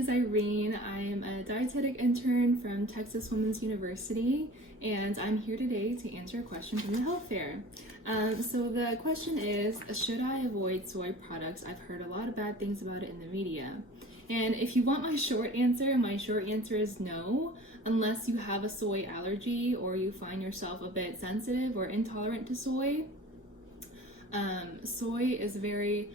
is Irene. I am a dietetic intern from Texas Women's University, and I'm here today to answer a question from the health fair. So the question is, should I avoid soy products? I've heard a lot of bad things about it in the media. And if you want my short answer is no, unless you have a soy allergy or you find yourself a bit sensitive or intolerant to soy. Soy is a very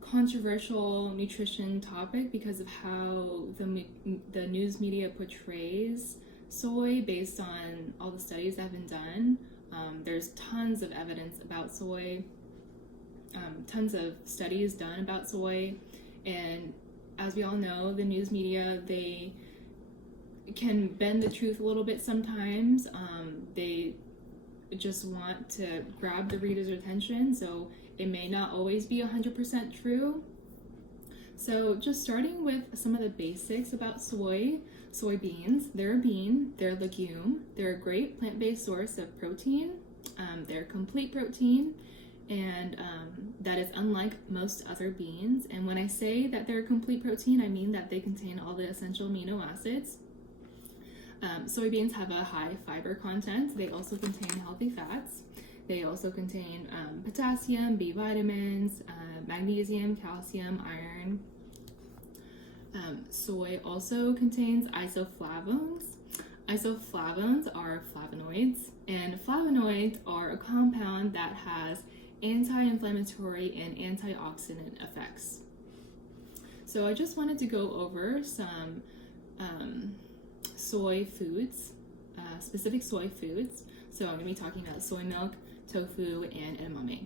controversial nutrition topic because of how the news media portrays soy based on all the studies that have been done. There's tons of evidence about soy, tons of studies done about soy, and as we all know, the news media, they can bend the truth a little bit sometimes. They just want to grab the reader's attention, so it may not always be 100% true. So just starting with some of the basics about soybeans. They're a bean, they're a legume, they're a great plant-based source of protein, they're complete protein, and that is unlike most other beans. And when I say that they're complete protein, I mean that they contain all the essential amino acids. Soybeans have a high fiber content. They also contain healthy fats. They also contain potassium, B vitamins, magnesium, calcium, iron. Soy also contains isoflavones. Isoflavones are flavonoids, and flavonoids are a compound that has anti-inflammatory and antioxidant effects. So I just wanted to go over some soy foods, specific soy foods. So I'm going to be talking about soy milk, tofu, and edamame.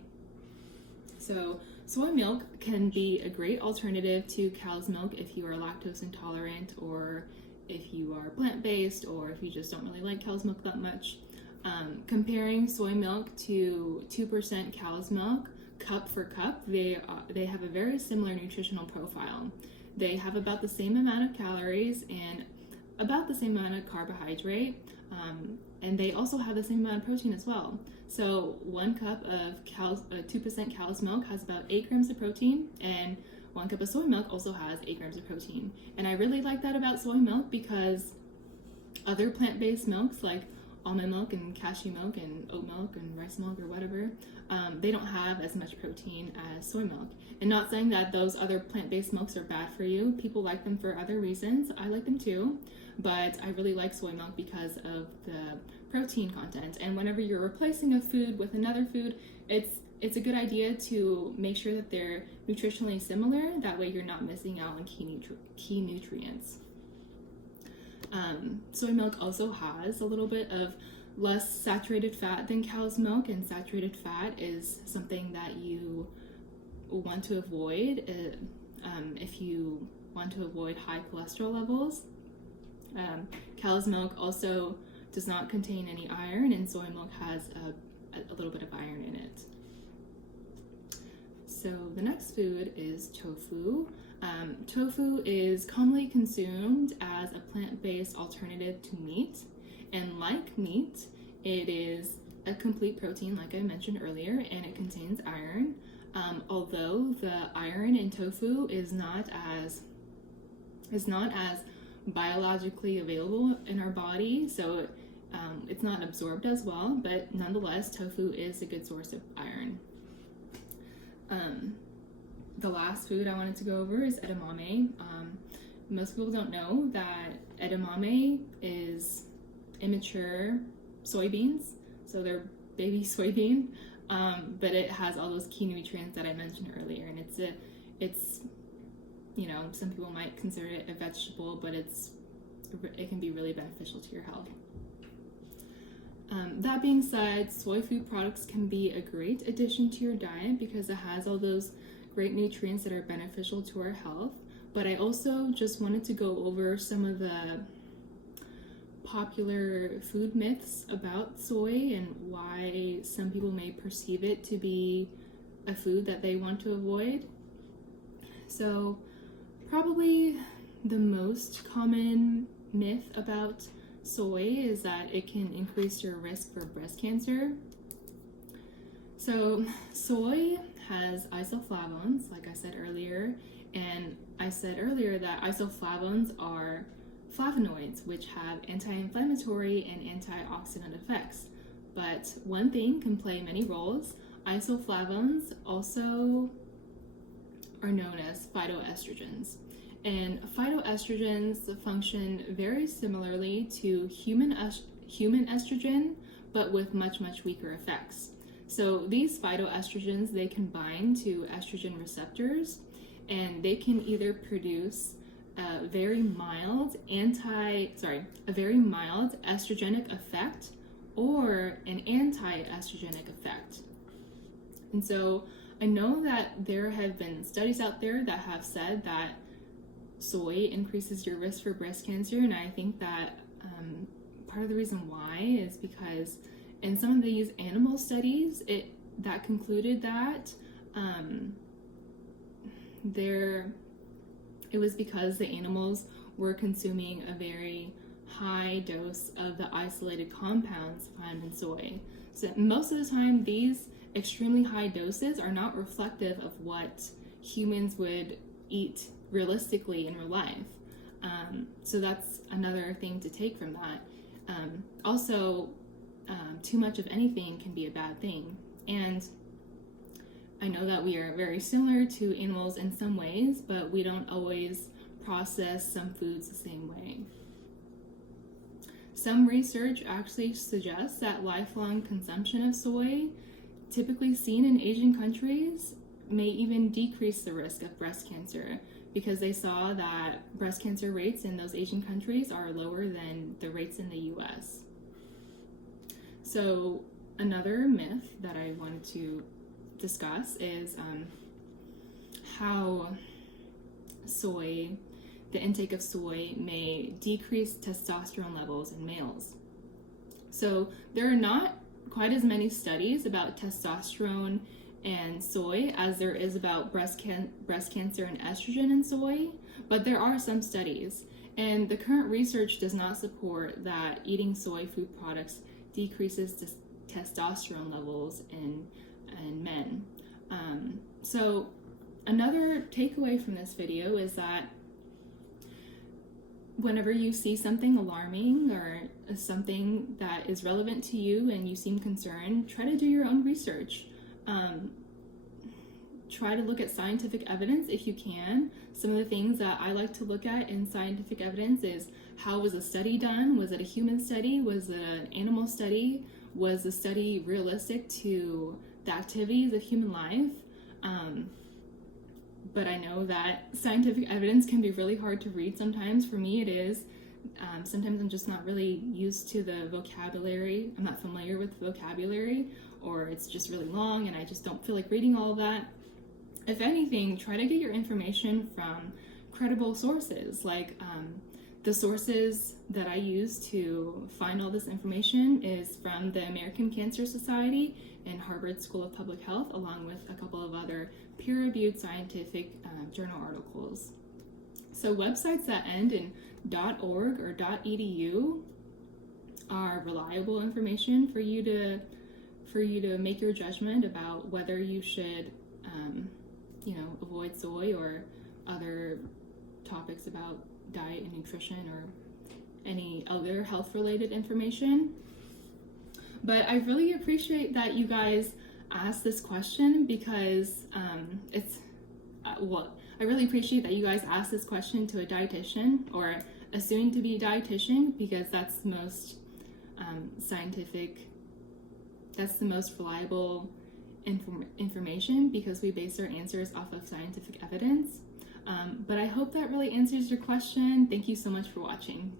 So soy milk can be a great alternative to cow's milk if you are lactose intolerant, or if you are plant-based, or if you just don't really like cow's milk that much. Comparing soy milk to 2% cow's milk, cup for cup, they have a very similar nutritional profile. They have about the same amount of calories and about the same amount of carbohydrate, and they also have the same amount of protein as well. So 1 cup of 2% cow's milk has about 8 grams of protein, and 1 cup of soy milk also has 8 grams of protein. And I really like that about soy milk because other plant-based milks like almond milk and cashew milk and oat milk and rice milk or whatever, they don't have as much protein as soy milk. And not saying that those other plant-based milks are bad for you. People like them for other reasons. I like them too, but I really like soy milk because of the protein content. And whenever you're replacing a food with another food, it's a good idea to make sure that they're nutritionally similar. That way you're not missing out on key nutrients. Soy milk also has a little bit of less saturated fat than cow's milk, and saturated fat is something that you want to avoid if you want to avoid high cholesterol levels. Cow's milk also does not contain any iron, and soy milk has a little bit of iron in it. So the next food is tofu. Tofu is commonly consumed as a plant-based alternative to meat, and like meat, it is a complete protein, like I mentioned earlier, and it contains iron. Although the iron in tofu is not as biologically available in our body, so it's not absorbed as well, but nonetheless, tofu is a good source of iron. The last food I wanted to go over is edamame. Most people don't know that edamame is immature soybeans, so they're baby soybean, but it has all those key nutrients that I mentioned earlier, and it's some people might consider it a vegetable, but it can be really beneficial to your health. That being said, soy food products can be a great addition to your diet because it has all those great nutrients that are beneficial to our health. But I also just wanted to go over some of the popular food myths about soy and why some people may perceive it to be a food that they want to avoid. So probably the most common myth about soy is that it can increase your risk for breast cancer. So soy has isoflavones, like I said earlier, and I said earlier that isoflavones are flavonoids, which have anti-inflammatory and antioxidant effects. But one thing can play many roles. Isoflavones also are known as phytoestrogens. And phytoestrogens function very similarly to human estrogen, but with much, much weaker effects. So these phytoestrogens, they can bind to estrogen receptors, and they can either produce a very mild estrogenic effect or an anti-estrogenic effect. And so I know that there have been studies out there that have said that soy increases your risk for breast cancer, and I think that part of the reason why is because in some of these animal studies, that concluded that it was because the animals were consuming a very high dose of the isolated compounds found in soy. So most of the time, these extremely high doses are not reflective of what humans would eat realistically in real life. So that's another thing to take from that. Also, too much of anything can be a bad thing. And I know that we are very similar to animals in some ways, but we don't always process some foods the same way. Some research actually suggests that lifelong consumption of soy, typically seen in Asian countries, may even decrease the risk of breast cancer, because they saw that breast cancer rates in those Asian countries are lower than the rates in the US. So another myth that I wanted to discuss is how the intake of soy may decrease testosterone levels in males. So there are not quite as many studies about testosterone and soy as there is about breast cancer and estrogen in soy, but there are some studies, and the current research does not support that eating soy food products decreases testosterone levels in men. So another takeaway from this video is that whenever you see something alarming or something that is relevant to you and you seem concerned, try to do your own research. Try to look at scientific evidence if you can. Some of the things that I like to look at in scientific evidence is, how was a study done? Was it a human study? Was it an animal study? Was the study realistic to the activities of human life? But I know that scientific evidence can be really hard to read sometimes. For me, it is. Sometimes I'm just not really used to the vocabulary. I'm not familiar with vocabulary, or it's just really long and I just don't feel like reading all of that. If anything, try to get your information from credible sources. Like the sources that I use to find all this information is from the American Cancer Society and Harvard School of Public Health, along with a couple of other peer-reviewed scientific journal articles. So websites that end in .org or .edu are reliable information for you to make your judgment about whether you should avoid soy or other topics about diet and nutrition or any other health-related information. But I really appreciate that you guys asked this question, because I really appreciate that you guys asked this question to a dietitian or a soon-to-be dietitian, because that's the most scientific, that's the most reliable information, because we base our answers off of scientific evidence. But I hope that really answers your question. Thank you so much for watching.